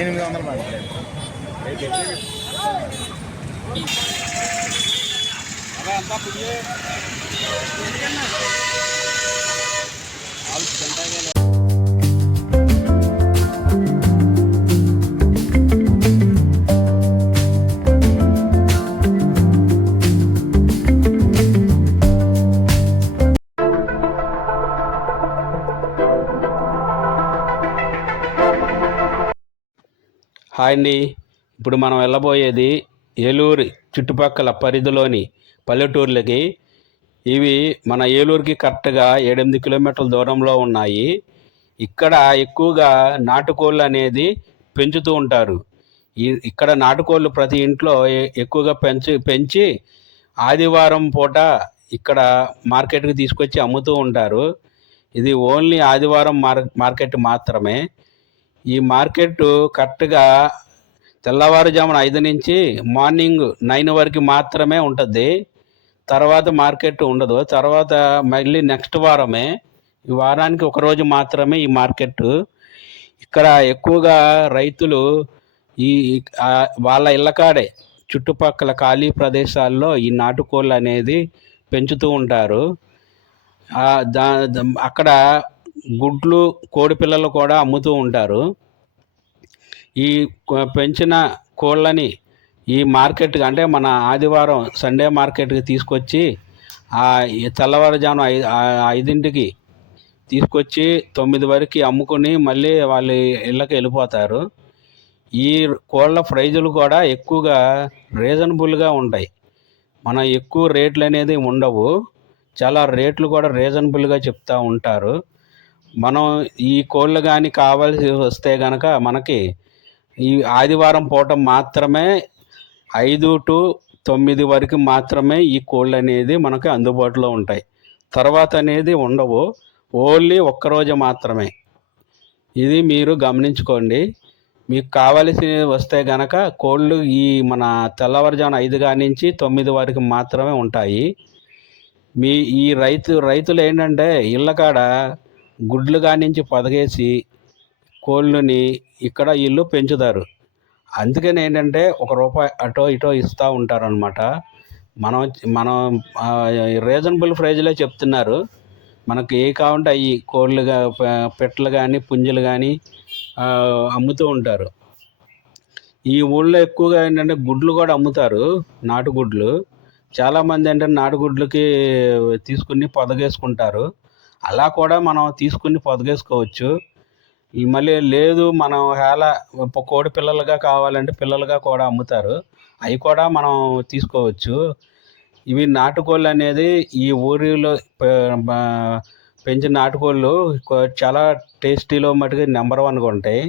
800 madam. అంతా పుయ్యే hi అండి. ఇప్పుడు మనం వెళ్ళబోయేది ఏలూరు చుట్టుపక్కల పరిధిలోని పల్లెటూర్లకి. ఇవి మన ఏలూరుకి కరెక్ట్గా 7-8 కిలోమీటర్ల దూరంలో ఉన్నాయి. ఇక్కడ ఎక్కువగా నాటుకోళ్ళు అనేది పెంచుతూ ఉంటారు. ఇక్కడ నాటుకోళ్ళు ప్రతి ఇంట్లో ఎక్కువగా పెంచి ఆదివారం పూట ఇక్కడ మార్కెట్కి తీసుకొచ్చి అమ్ముతూ ఉంటారు. ఇది ఓన్లీ ఆదివారం మార్కెట్ మాత్రమే. ఈ మార్కెట్ కరెక్ట్గా తెల్లవారుజామున 5 నుంచి మార్నింగ్ 9 వరకు మాత్రమే ఉంటుంది. తర్వాత మార్కెట్ ఉండదు. తర్వాత మళ్ళీ నెక్స్ట్ వారమే. ఈ వారానికి ఒకరోజు మాత్రమే ఈ మార్కెట్. ఇక్కడ ఎక్కువగా రైతులు ఈ వాళ్ళ ఇళ్ళకాడే చుట్టుపక్కల ఖాళీ ప్రదేశాల్లో ఈ నాటుకోళ్ళు అనేది పెంచుతూ ఉంటారు. అక్కడ గుడ్లు కోడి పిల్లలు కూడా అమ్ముతూ ఉంటారు. ఈ పెంచిన కోళ్ళని ఈ మార్కెట్కి అంటే మన ఆదివారం సండే మార్కెట్కి తీసుకొచ్చి తెల్లవారుజామున 5ంటికి తీసుకొచ్చి 9 వరకు అమ్ముకుని మళ్ళీ వాళ్ళ ఇళ్ళకి వెళ్ళిపోతారు. ఈ కోళ్ళ ప్రైజులు కూడా ఎక్కువగా రీజనబుల్గా ఉంటాయి. మన ఎక్కువ రేట్లు అనేది ఉండవు. చాలా రేట్లు కూడా రీజనబుల్గా చెప్తూ ఉంటారు. మనం ఈ కోళ్ళు కానీ కావాల్సి వస్తే కనుక మనకి ఈ ఆదివారం పూట మాత్రమే 5 to 9 వరకు మాత్రమే ఈ కోళ్ళు అనేది మనకు అందుబాటులో ఉంటాయి. తర్వాత అనేది ఉండవు. ఓన్లీ ఒక్కరోజు మాత్రమే. ఇది మీరు గమనించుకోండి. మీకు కావలసి వస్తే కనుక కోళ్ళు ఈ మన తెల్లవారుజామున 5 నుంచి 9 వరకు మాత్రమే ఉంటాయి. ఈ రైతులు ఏంటంటే ఇళ్ళకాడ గుడ్లు కానించి పొదగేసి కోళ్ళని ఇక్కడ వీళ్ళు పెంచుతారు. అందుకని ఏంటంటే ₹1 అటో ఇటో ఇస్తూ ఉంటారనమాట. మనం రీజనబుల్ ప్రైజ్లే చెప్తున్నారు. మనకి ఏ కావాలంటే అవి కోళ్ళు పెట్టలు కానీ పుంజులు కానీ అమ్ముతూ ఉంటారు. ఈ ఊళ్ళో ఎక్కువగా ఏంటంటే గుడ్లు కూడా అమ్ముతారు, నాటుగుడ్లు. చాలామంది ఏంటంటే నాటుగుడ్లకి తీసుకుని పొదగేసుకుంటారు. అలా కూడా మనం తీసుకుని పొదగేసుకోవచ్చు. మళ్ళీ లేదు మనం కోడి పిల్లలుగా కావాలంటే పిల్లలుగా కూడా అమ్ముతారు. అవి కూడా మనం తీసుకోవచ్చు. ఇవి నాటుకోళ్ళు అనేది ఈ ఊరిలో పెంచిన నాటుకోళ్ళు చాలా టేస్టీలో మటుకు నెంబర్ 1గా ఉంటాయి.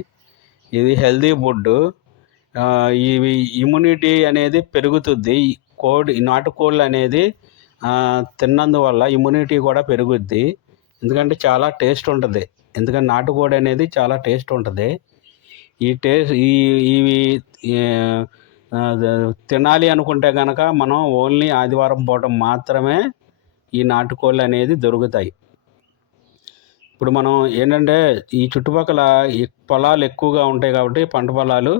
ఇది హెల్దీ ఫుడ్. ఇవి ఇమ్యూనిటీ అనేది పెరుగుతుంది. నాటుకోళ్ళు అనేది తిన్నందువల్ల ఇమ్యూనిటీ కూడా పెరుగుద్ది. ఎందుకంటే చాలా టేస్ట్ ఉంటుంది. ఎందుకంటే నాటుకోడి అనేది చాలా టేస్ట్ ఉంటుంది. ఇవి తినాలి అనుకుంటే కనుక మనం ఓన్లీ ఆదివారం పూట మాత్రమే ఈ నాటుకోళ్ళు అనేది దొరుకుతాయి. ఇప్పుడు మనం ఏంటంటే ఈ చుట్టుపక్కల పొలాలు ఎక్కువగా ఉంటాయి కాబట్టి పంట పొలాలు,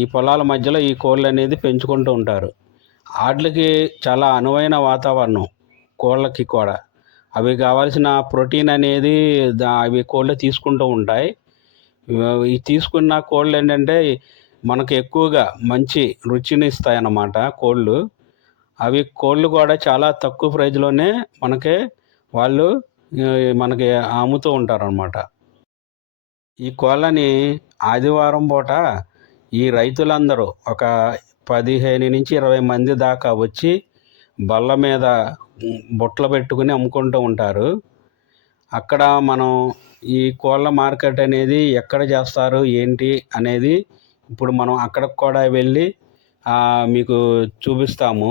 ఈ పొలాల మధ్యలో ఈ కోళ్ళు అనేది పెంచుకుంటూ ఉంటారు. వాటికి చాలా అనువైన వాతావరణం కోళ్ళకి కూడా. అవి కావాల్సిన ప్రోటీన్ అనేది అవి కోళ్ళు తీసుకుంటూ ఉంటాయి. ఈ తీసుకున్న కోళ్ళు ఏంటంటే మనకు ఎక్కువగా మంచి రుచిని ఇస్తాయి అన్నమాట కోళ్ళు. అవి కోళ్ళు కూడా చాలా తక్కువ ప్రైజ్లోనే వాళ్ళు మనకి అమ్ముతూ ఉంటారనమాట. ఈ కోళ్ళని ఆదివారం పూట ఈ రైతులందరూ ఒక 15 నుంచి 20 మంది దాకా వచ్చి బల్ల మీద బుట్టలు పెట్టుకుని అమ్ముకుంటూ ఉంటారు. అక్కడ మనం ఈ కోళ్ళ మార్కెట్ అనేది ఎక్కడ చేస్తారు ఏంటి అనేది ఇప్పుడు మనం అక్కడికి కూడా వెళ్ళి మీకు చూపిస్తాము.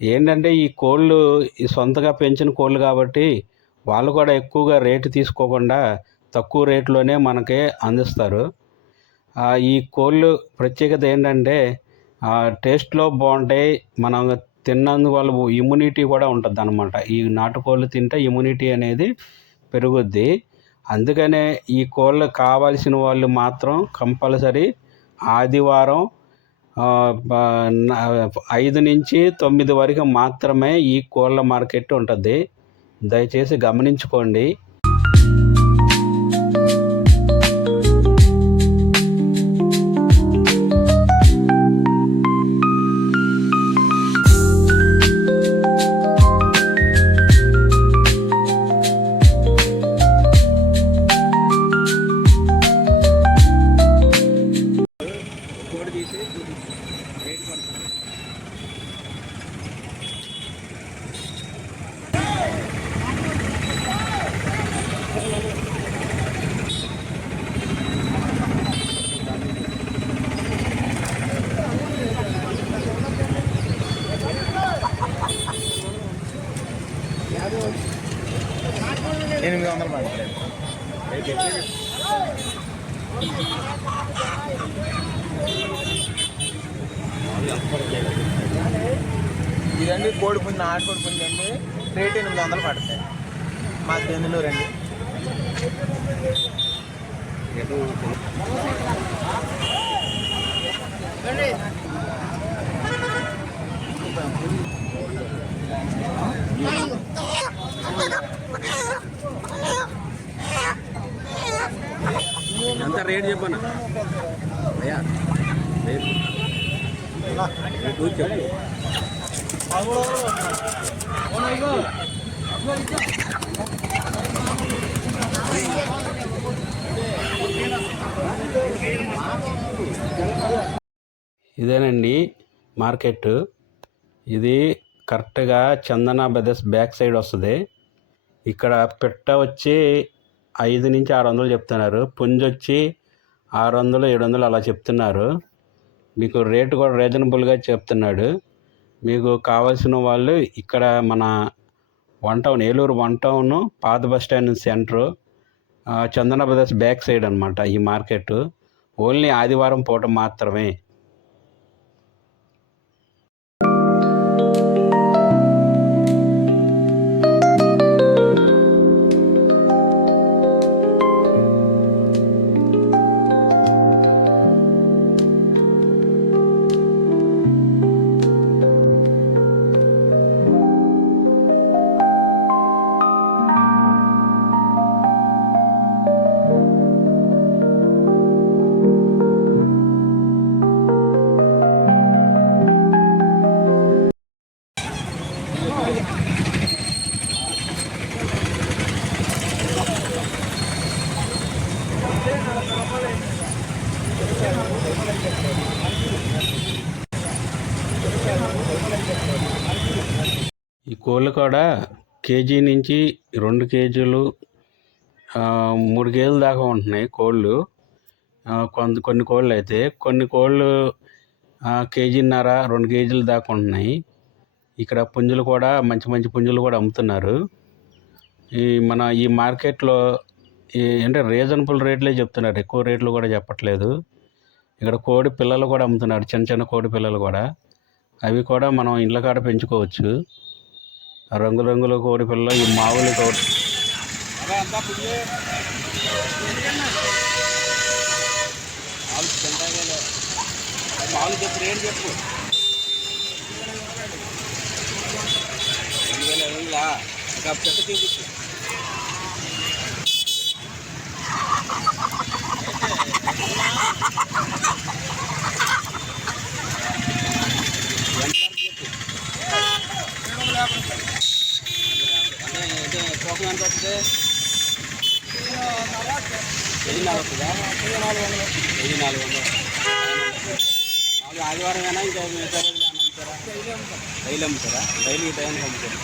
ఏంటంటే ఈ కోళ్ళు ఈ సొంతగా పెంచిన కోళ్ళు కాబట్టి వాళ్ళు కూడా ఎక్కువగా రేటు తీసుకోకుండా తక్కువ రేట్లోనే మనకి అందిస్తారు. ఈ కోళ్ళు ప్రత్యేకత ఏంటంటే టేస్ట్లో బాగుంటాయి. మనం తిన్నందువల్ల ఇమ్యూనిటీ కూడా ఉంటుంది అన్నమాట. ఈ నాటుకోళ్ళు తింటే ఇమ్యూనిటీ అనేది పెరుగుద్ది. అందుకనే ఈ కోళ్ళు కావాల్సిన వాళ్ళు మాత్రం కంపల్సరీ ఆదివారం 5 నుంచి 9 వరకు మాత్రమే ఈ కోళ్ళ మార్కెట్ ఉంటుంది. దయచేసి గమనించుకోండి. ఇదండి కోడి పుంజు, ఆడకోడి పుంజు అండి. రేట్ 800 పడతాయి. మాకు ఎందులూరు అండి. ఎంత రేట్ చెప్పనా అయ్యా? రేటు చెప్పు. ఇదేనండి మార్కెట్. ఇది కరెక్ట్గా చందన బ్రదర్స్ బ్యాక్ సైడ్ వస్తుంది. ఇక్కడ పెట్ట వచ్చి 5 నుంచి 600 చెప్తున్నారు. పుంజు వచ్చి 600, 700 అలా చెప్తున్నారు. మీకు రేటు కూడా రీజనబుల్గా చెప్తున్నాడు. మీకు కావాల్సిన వాళ్ళు ఇక్కడ మన 1 టౌన్, ఏలూరు 1 టౌన్, పాత బస్ స్టాండ్ సెంటరు, చందన బ్రదర్స్ బ్యాక్ సైడ్ అనమాట ఈ మార్కెట్. ఓన్లీ ఆదివారం పూట మాత్రమే. ఈ కోళ్ళు కూడా కేజీ నుంచి 2 కేజీలు 3 కేజీల దాకా ఉంటున్నాయి కోళ్ళు. కొన్ని కోళ్ళు అయితే, కొన్ని కోళ్ళు కేజీన్నర 2 కేజీల దాకా ఉంటున్నాయి. ఇక్కడ పుంజులు కూడా మంచి మంచి పుంజులు కూడా అమ్ముతున్నారు. ఈ మార్కెట్లో అంటే రీజనబుల్ రేట్లే చెప్తున్నారు, ఎక్కువ రేట్లు కూడా చెప్పట్లేదు. ఇక్కడ కోడి పిల్లలు కూడా అమ్ముతున్నారు, చిన్న చిన్న కోడి పిల్లలు కూడా. అవి కూడా మనం ఇండ్ల కాడ పెంచుకోవచ్చు. రంగురంగుల కోడి పిల్లలు, ఈ మామూలు కోడి చెప్పు. 2000 చూపించు. తూకం ఎంత వస్తుంది? 1400. 1400. ఆదివారం అయినా ఇంకా మిగతా రోజులు అమ్ముతారా? డైలీ అమ్ముతారా? డైలీ ఈ టైంకి అమ్ముతారు.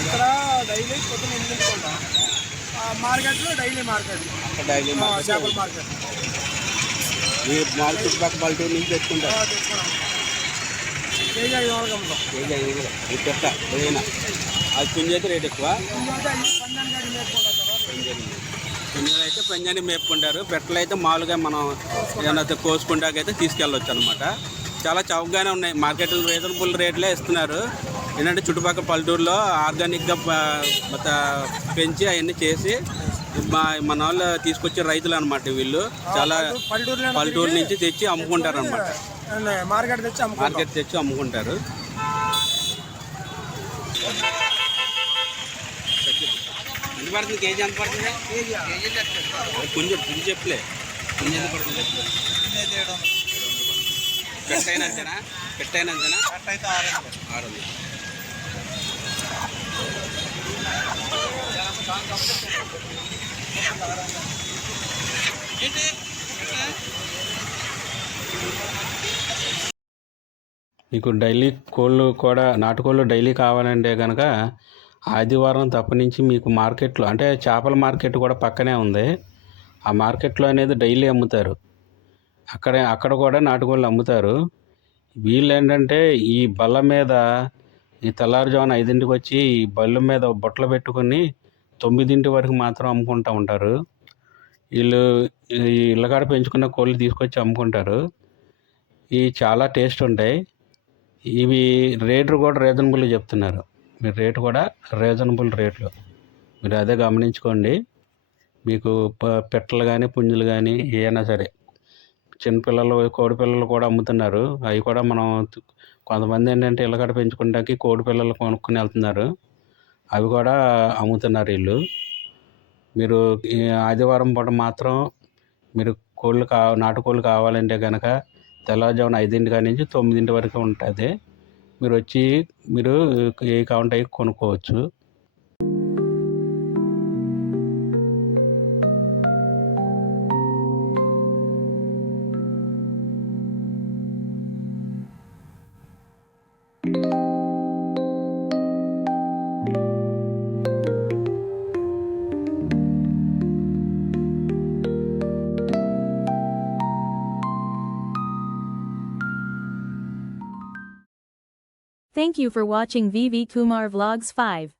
ఇక్కడ డైలీ పొద్దున 8 కొంటాం. మార్కెట్లో డైలీ మార్కెట్, అక్కడ డైలీ చేపల మార్కెట్. మీరు మాల్ చుట్టుపక్కల పల్లెటూరు నుంచి తెచ్చుకుంటారు. కేజీ 500 అమ్ముతాం. కేజీ 500. ఇది పెట్ట ఏదైనా అది పుంజు అయితే రేట్ ఎక్కువ. పుంజలు అయితే పంజాని మేపుకుంటారు. పెట్టలు అయితే మామూలుగా మనం ఏదైనా కోసుకుంటాకైతే తీసుకెళ్ళవచ్చు అనమాట. చాలా చౌకగానే ఉన్నాయి. మార్కెట్లో రీజనబుల్ రేట్లే ఇస్తున్నారు. ఏంటంటే చుట్టుపక్కల పల్లెటూరులో ఆర్గానిక్గా పెంచి అవన్నీ చేసి మన వాళ్ళు తీసుకొచ్చే రైతులు అనమాట వీళ్ళు. చాలా పల్లెటూరు నుంచి తెచ్చి అమ్ముకుంటారు అనమాట. మార్కెట్ తెచ్చి అమ్ముకుంటారు. ఎంత పడుతుంది కేజీ? ఎంత పడుతుంది? కొంచెం చెప్పలే. కొంచెం ఎంత పడుతుంది? పెట్టైనంతేనా? 600. మీకు డైలీ కోళ్ళు కూడా, నాటుకోళ్ళు డైలీ కావాలంటే కనుక ఆదివారం తప్పనించి మీకు మార్కెట్లో, అంటే చేపల మార్కెట్ కూడా పక్కనే ఉంది, ఆ మార్కెట్లో అనేది డైలీ అమ్ముతారు. అక్కడ కూడా నాటుకోళ్ళు అమ్ముతారు. వీళ్ళు ఏంటంటే ఈ బల్ల మీద ఈ తెల్లారుజామున 5ంటికి వచ్చి ఈ బల్ల మీద బుట్టలు పెట్టుకొని 9 వరకు మాత్రం అమ్ముకుంటూ ఉంటారు. వీళ్ళు ఈ ఇళ్ళకాడ పెంచుకున్న కోళ్ళు తీసుకొచ్చి అమ్ముకుంటారు. ఇవి చాలా టేస్ట్ ఉంటాయి. ఇవి రేటు కూడా రీజనబుల్గా చెప్తున్నారు. మీరు రేటు కూడా రీజనబుల్ రేట్లు, మీరు అదే గమనించుకోండి. మీకు పెట్టలు కానీ పుంజులు కానీ ఏమైనా సరే, చిన్నపిల్లలు కోడి పిల్లలు కూడా అమ్ముతున్నారు. అవి కూడా మనం కొంతమంది ఏంటంటే ఇళ్ళకాడ పెంచుకోవడానికి కోడి పిల్లలు కొనుక్కుని వెళ్తున్నారు. అవి కూడా అమ్ముతున్నారు వీళ్ళు. మీరు ఈ ఆదివారం పూట మాత్రం మీరు నాటుకోళ్ళు కావాలంటే కనుక తెల్లవారుజామున 5 కాడి నుంచి 9 వరకు ఉంటుంది. మీరు వచ్చి మీరు ఏ కావాలంటే అవి కొనుక్కోవచ్చు. Thank you for watching VV Kumar Vlogs 5.